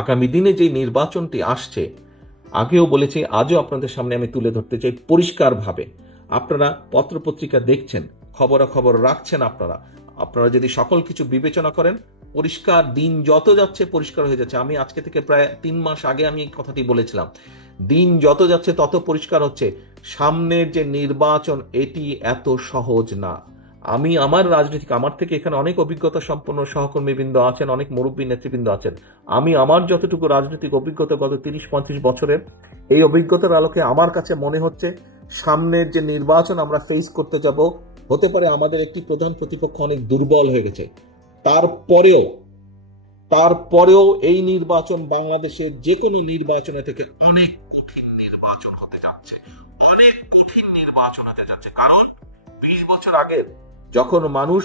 আগামী দিনে যে নির্বাচনটি আসছে, আগেও বলেছি, আজও আপনাদের সামনে আমি তুলে ধরতে চাই পরিষ্কারভাবে। আপনারা পত্রপত্রিকা দেখছেন, খবরাখবর রাখছেন, আপনারা যদি সকল কিছু বিবেচনা করেন, পরিষ্কার দিন যত যাচ্ছে পরিষ্কার হয়ে যাচ্ছে। আমি আজকে থেকে প্রায় 3 মাস আগে আমি এই কথাটি বলেছিলাম, দিন যত যাচ্ছে তত পরিষ্কার হচ্ছে সামনের যে নির্বাচন এটি এত সহজ না। আমি আমার আমার থেকে এখানে অনেক অভিজ্ঞতা সম্পন্ন সহকর্মীবৃন্দ আছেন, অনেক মুরব্বী নেতৃবৃন্দ আছেন। আমি আমার যতটুকু রাজনৈতিক অভিজ্ঞতা গত 30-35 বছরের, এই অভিজ্ঞতার আলোকে আমার কাছে মনে হচ্ছে সামনের যে নির্বাচন আমরা ফেস করতে যাব, হতে পারে আমাদের একটি প্রধান প্রতিপক্ষ অনেক দুর্বল হয়ে গেছে, তারপরেও এই নির্বাচন বাংলাদেশের যে কোনো নির্বাচনের থেকে অনেক কঠিন নির্বাচন হতে যাচ্ছে, অনেক কঠিন নির্বাচন হতে যাচ্ছে। কারণ 20 বছর আগে যখন মানুষ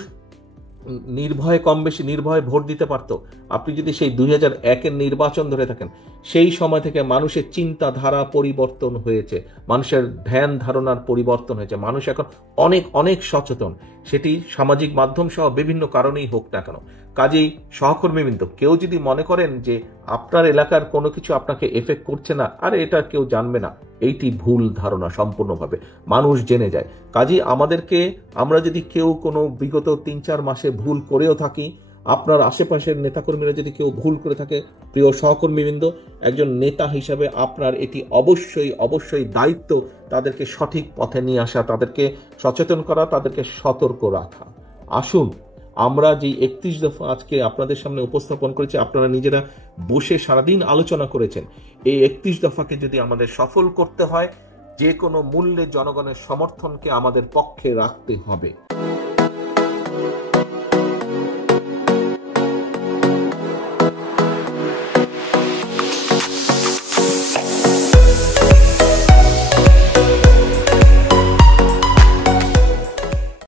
কম বেশি নির্ভয়ে ভোট দিতে পারত, আপনি যদি সেই 2001-এর নির্বাচন ধরে থাকেন, সেই সময় থেকে মানুষের চিন্তাধারা পরিবর্তন হয়েছে, মানুষের ধ্যান ধারণার পরিবর্তন হয়েছে। মানুষ এখন অনেক অনেক সচেতন, সেটি সামাজিক মাধ্যম সহ বিভিন্ন কারণেই হোক না কেন। কাজেই সহকর্মীবৃন্দ, কেউ যদি মনে করেন যে আপনার এলাকার কোনো কিছু আপনাকে এফেক্ট করছে না, আরে এটা কেউ জানবে না, এইটি ভুল ধারণা সম্পূর্ণভাবে। মানুষ জেনে যায়। কাজেই আমরা যদি কেউ কোনো বিগত 3-4 মাসে ভুল করেও থাকি, আপনার আশেপাশের নেতাকর্মীরা যদি কেউ ভুল করে থাকে, প্রিয় সহকর্মীবৃন্দ, একজন নেতা হিসাবে আপনার এটি অবশ্যই অবশ্যই দায়িত্ব তাদেরকে সঠিক পথে নিয়ে আসা, তাদেরকে সচেতন করা, তাদেরকে সতর্ক রাখা। আসুন, আমরা যে 31 দফা আজকে আপনাদের সামনে উপস্থাপন করেছি, আপনারা নিজেরা বসে সারাদিন আলোচনা করেছেন, এই 31 দফাকে যদি আমাদের সফল করতে হয়, যে কোনো মূল্যে জনগণের সমর্থনকে আমাদের পক্ষে রাখতে হবে।